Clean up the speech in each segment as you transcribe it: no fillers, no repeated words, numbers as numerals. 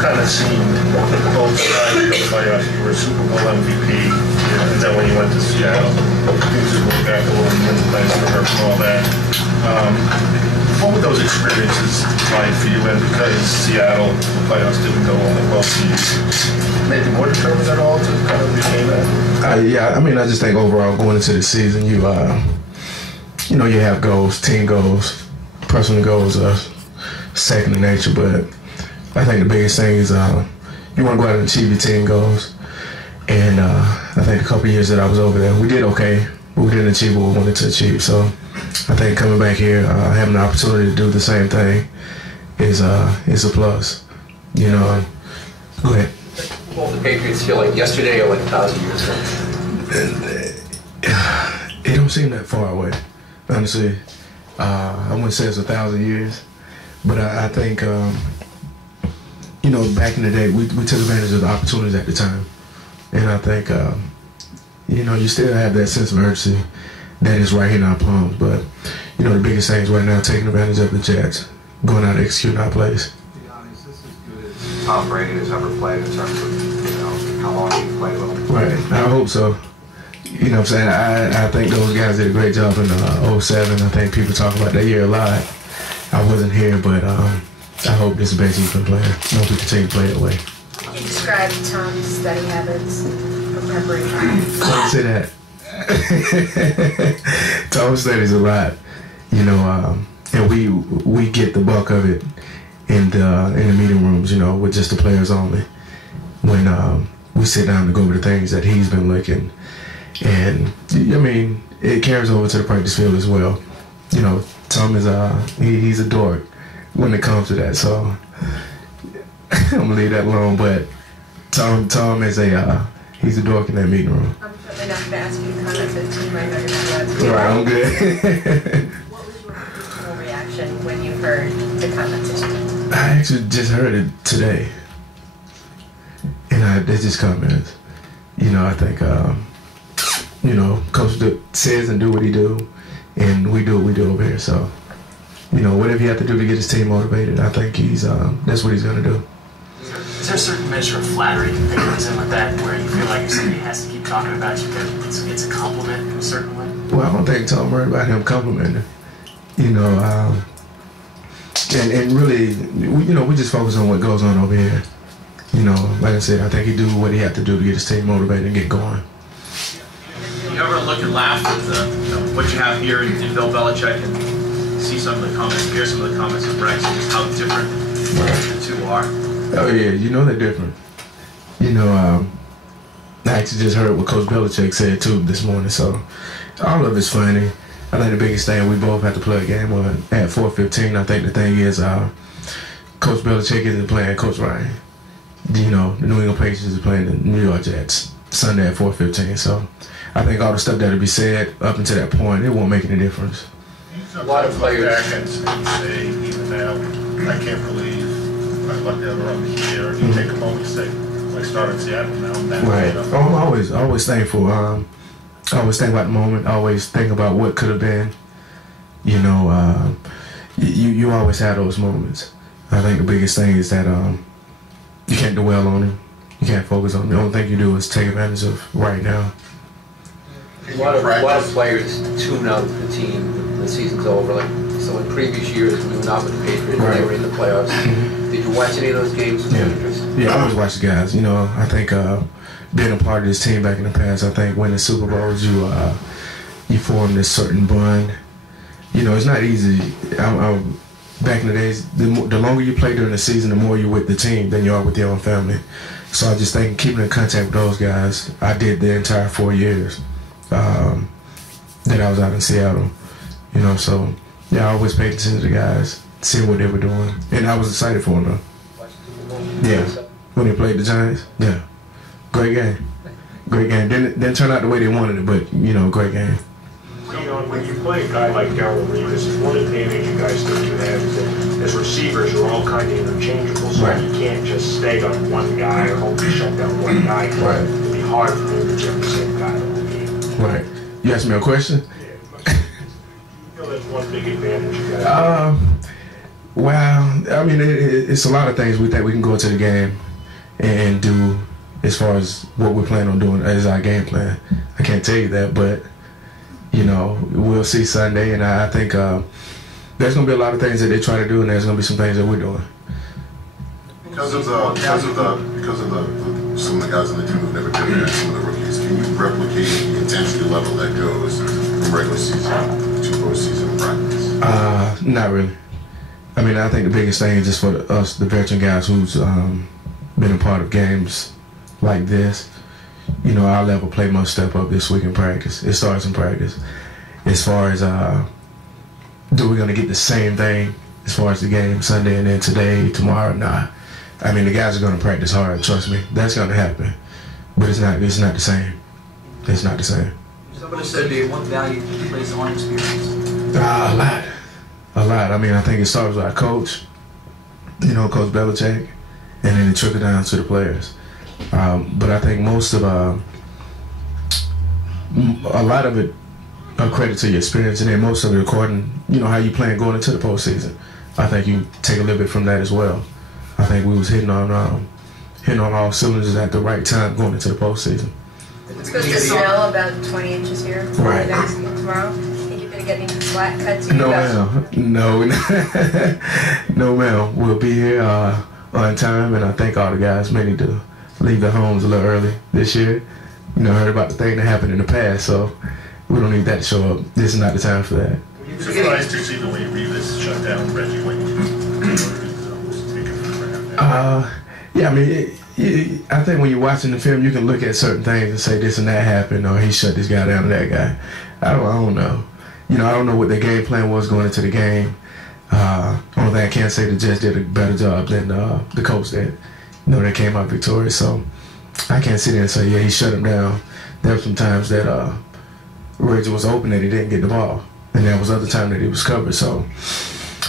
kind of seen both sides of the playoffs. You were a Super Bowl MVP, and then when you went to Seattle, things just went back a little bit, plans were hurt and all that. What were those experiences like for you? And because Seattle, the playoffs didn't go all that well for you, made you more determined at all to kind of regain that? Yeah, I mean, I just think overall going into the season, you know, you have goals, team goals, personal goals are second to nature, but I think the biggest thing is you want to go out and achieve your team goals. And I think a couple of years that I was over there, we did okay, but we didn't achieve what we wanted to achieve. So I think coming back here, having the opportunity to do the same thing is a plus. You know, go ahead. What will the Patriots feel like yesterday or like 1,000 years ago? It don't seem that far away, honestly. I wouldn't say it's 1,000 years, but I think, you know, back in the day, we took advantage of the opportunities at the time. And I think, you know, you still have that sense of urgency that is right here in our palms. But, you know, the biggest thing is right now taking advantage of the Jets, going out and executing our plays. To be honest, this is as good as Tom Brady has ever played in terms of, you know, how long he's played with him. Right, I hope so. You know what I'm saying? I think those guys did a great job in 07. I think people talk about that year a lot. I wasn't here, but I hope this is the best he's been playing. I hope we continue to play that way. Can you describe Tom's study habits for preparation? Don't say that. Tom studies a lot, you know, and we get the bulk of it in the meeting rooms, you know, with just the players only. When we sit down to go over the things that he's been looking, and I mean, it carries over to the practice field as well. You know, Tom is he's a dork when it comes to that, so I'm gonna leave that alone. But Tom is he's a dork in that meeting room. I'm certainly not going to ask you to comment on the team. I know you're not. Right, I'm good. What was your personal reaction when you heard the comments? I actually just heard it today, and they just comments. You know, I think you know, Coach says and do what he do, and we do what we do over here. So, you know, whatever you have to do to get his team motivated, I think that's what he's gonna do. Is there a certain measure of flattery that goes in with that, where you feel like somebody has to keep talking about you because it's a compliment in a certain way? Well, I don't think Tom worried about him complimenting. You know, and really, you know, we just focus on what goes on over here. You know, like I said, I think he do what he had to do to get his team motivated and get going. You ever look and laugh at you know, what you have here in Bill Belichick and see some of the comments, hear some of the comments of Rex, and just how different the two are? Oh yeah, you know they're different. You know, I actually just heard what Coach Belichick said too this morning, so all of it's funny. I think the biggest thing, we both have to play a game on at 4:15. I think the thing is, Coach Belichick isn't playing Coach Ryan. You know, the New England Patriots is playing the New York Jets Sunday at 4:15. So I think all the stuff that'll be said up until that point, it won't make any difference. A lot of players back and say, even now, I can't believe I lucked out around here. You take a moment to say, I started in Seattle now. Right. Oh, I'm always thankful. I always think about the moment. I always think about what could have been. You know, you always have those moments. I think the biggest thing is that you can't dwell on them. You can't focus on them. The only thing you do is take advantage of right now. A lot of players tune out the team when the season's over. Like, so in previous years when you were not with the Patriots, right, they were in the playoffs. Did you watch any of those games with interest? Yeah, I always watch the guys. You know, I think being a part of this team back in the past, I think winning Super Bowls, you form this certain bond. You know, it's not easy. Back in the days, the longer you play during the season, the more you're with the team than you are with your own family. So I just think keeping in contact with those guys, I did the entire 4 years that I was out in Seattle. You know, so yeah, I always paid attention to the guys, seeing what they were doing, and I was excited for them though. Yeah, when they played the Giants, yeah, great game, great game. Didn't turn out the way they wanted it, but you know, great game. When you play a guy like Darrell Reeves, one advantage you guys think you have is that as receivers, you're all kind of interchangeable, so right, you can't just stay on one guy or hope to shut down one guy. Right. It'd be hard for me to have the same guy all game. Right. You asked me a question? Yeah. You feel that's one big advantage you guys have. Well, I mean, it's a lot of things we think we can go into the game and do as far as what we're planning on doing as our game plan. I can't tell you that, but, you know, we'll see Sunday, and I think there's going to be a lot of things that they try to do, and there's going to be some things that we're doing. Because of some of the guys on the team who've never been there, some of the rookies, can you replicate the intensity level that goes from regular season to postseason practice? Not really. I mean, I think the biggest thing is just for us, the veteran guys who's been a part of games like this. You know, our level play must step up this week in practice. It starts in practice. As far as do we gonna get the same thing as far as the game Sunday and then today, tomorrow? Nah. I mean, the guys are gonna practice hard. Trust me, that's gonna happen. But it's not the same. It's not the same. Somebody said, do you what value do you place on experience? A lot. I mean, I think it starts with our coach, you know, Coach Belichick, and then it trickles down to the players. But I think most of a lot of it a credit to your experience, and then most of it according, you know, how you plan going into the postseason. I think you take a little bit from that as well. I think we was hitting on all cylinders at the right time going into the postseason. It's supposed to snow about 20 inches here right tomorrow. Think you're gonna get any flat cuts? No, ma'am. No, ma'am. We'll be here on time, and I think all the guys may need to leave their homes a little early this year. You know, heard about the thing that happened in the past, so we don't need that to show up. This is not the time for that. It's nice to see the way Revis shut down Reggie Wayne. Yeah, I mean, I think when you're watching the film, you can look at certain things and say this and that happened, or he shut this guy down and that guy. I don't know. You know, I don't know what their game plan was going into the game. Only thing I can say, the Jets did a better job than the coach did. You know, they came out victorious, so I can't sit there and say, yeah, he shut him down. There were some times that Reggie was open and he didn't get the ball, and there was other time that he was covered. So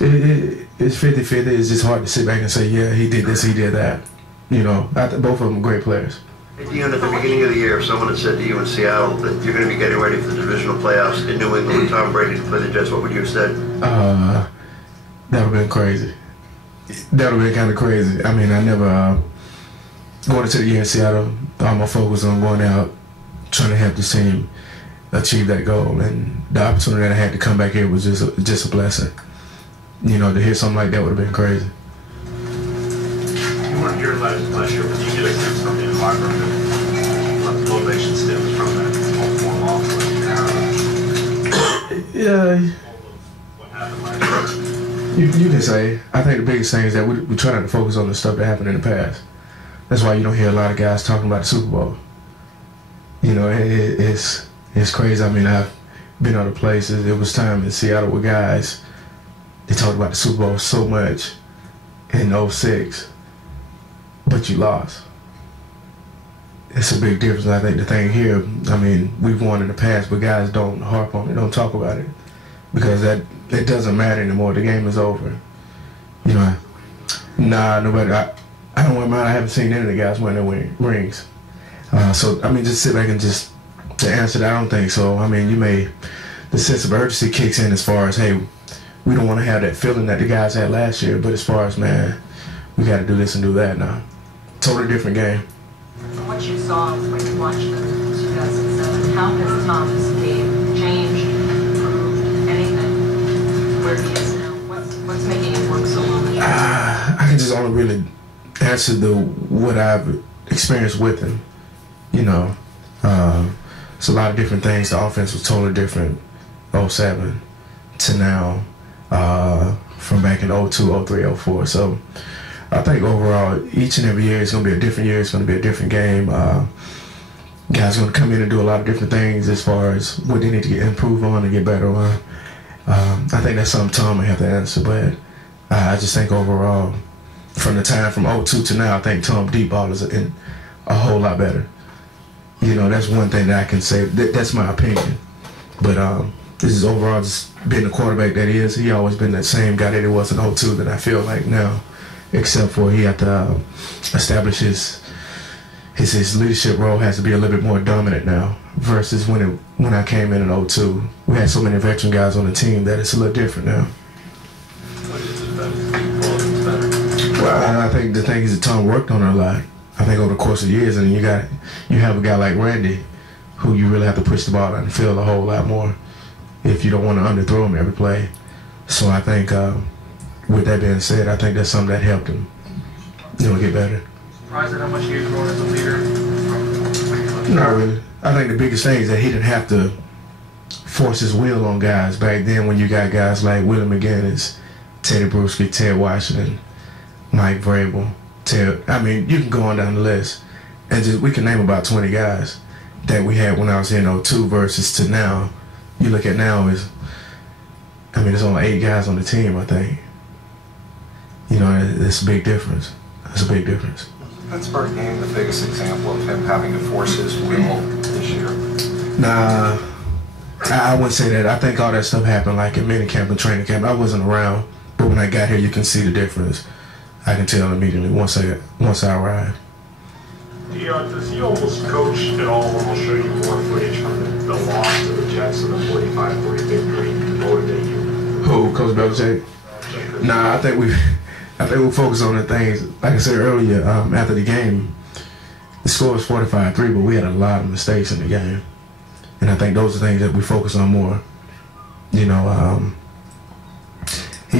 it's 50-50. It's just hard to sit back and say, yeah, he did this, he did that. You know, both of them are great players. Hey, Deion, at the beginning of the year, if someone had said to you in Seattle that you're going to be getting ready for the divisional playoffs in New England with Tom Brady to play the Jets, what would you have said? That would have been crazy. That would have been kind of crazy. I mean, I never, going into the year in Seattle, all my focus on going out, trying to help the team achieve that goal. And the opportunity that I had to come back here was just a blessing. You know, to hear something like that would have been crazy. You weren't here last year, but you get a sense from the environment that the motivation stems from that more loss last year. Yeah. What happened last year? You can say. I think the biggest thing is that we try not to focus on the stuff that happened in the past. That's why you don't hear a lot of guys talking about the Super Bowl. You know, it's crazy. I mean, I've been other places. It was time in Seattle with guys. They talked about the Super Bowl so much in '06, but you lost. It's a big difference. I think the thing here, I mean, we've won in the past, but guys don't harp on it, don't talk about it, because it doesn't matter anymore. The game is over. You know, nobody. I don't want mine. I haven't seen any of the guys win their rings. So I mean, just sit back and just to answer that, I don't think so. I mean, the sense of urgency kicks in as far as, hey, we don't want to have that feeling that the guys had last year, but as far as, man, we got to do this and do that now. Totally different game. From what you saw when you watched them in 2007, how has Tom's game changed, improved, anything? Where he is now? What's making it work so well? I can just only really answer what I've experienced with him. You know, it's a lot of different things. The offense was totally different, 07 to now, from back in 02, 03, 04. So I think overall, each and every year is going to be a different year. It's going to be a different game. Guys are going to come in and do a lot of different things as far as what they need to improve on and get better on. I think that's something Tom may have to answer, but I just think overall, from the time from 02 to now, I think Tom deep ball is a whole lot better. You know, that's one thing that I can say. That's my opinion. But this is overall just being the quarterback that he is. He always been that same guy that he was in 02 that I feel like now, except for he had to establish his leadership role has to be a little bit more dominant now versus when I came in 02. We had so many veteran guys on the team that it's a little different now. What is it about And I think the thing is that Tom worked on it a lot. I think over the course of years, and you have a guy like Randy, who you really have to push the ball down the field a whole lot more if you don't want to underthrow him every play. So I think, with that being said, I think that's something that helped him, get better. Surprised at how much he had grown as a leader? Not really. I think the biggest thing is that he didn't have to force his will on guys. Back then, when you got guys like Willie McGinnis, Teddy Bruschi, Ted Washington, Mike Vrabel, you can go on down the list, and we can name about 20 guys that we had when I was in 02 versus to now. You look at now there's only 8 guys on the team, I think. It's a big difference. It's a big difference. Pittsburgh game the biggest example of him having to force his will this year? Nah, I wouldn't say that. I think all that stuff happened like in minicamp and training camp. I wasn't around, but when I got here, you can see the difference. I can tell immediately once I arrived. Deion, does he almost coach at all, and I'll show you more footage from the loss to the Jets and the 45-3 victory motivate you? Who, Coach Belichick? Nah, I think we focus on the things, like I said earlier, after the game, the score was 45-3, but we had a lot of mistakes in the game. And I think those are things that we focus on more. He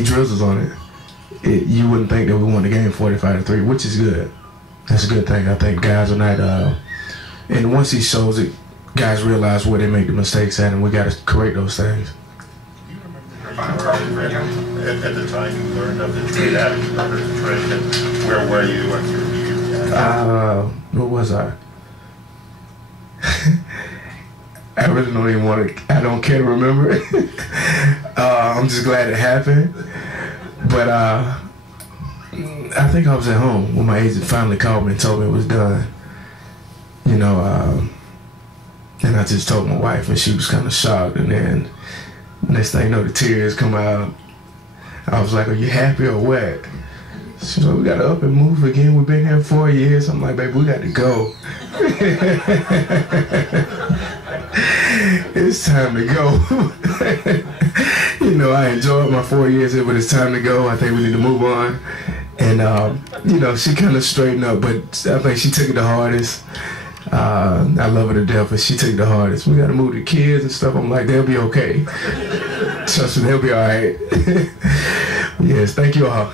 drills us on it. You wouldn't think that we won the game 45-3, which is good. That's a good thing. I think guys are not, and once he shows it, guys realize where they make the mistakes at, and we got to correct those things. At the time you learned of the trade attitude under the trade, and where were you at your review? What was I? I really don't even want to, I don't care to remember it. I'm just glad it happened. But I think I was at home when my agent finally called me and told me it was done. And I just told my wife, and she was kind of shocked. And then next thing you know, the tears come out. I was like, "Are you happy or what?" She was like, "We got to up and move again. We've been here 4 years." I'm like, "Baby, we got to go." It's time to go. I enjoyed my 4 years here, but it's time to go. I think we need to move on. And, she kind of straightened up, but I think she took it the hardest. I love her to death, but she took it the hardest. We got to move the kids and stuff. I'm like, they'll be okay. Trust me, they'll be all right. Yes, thank you all.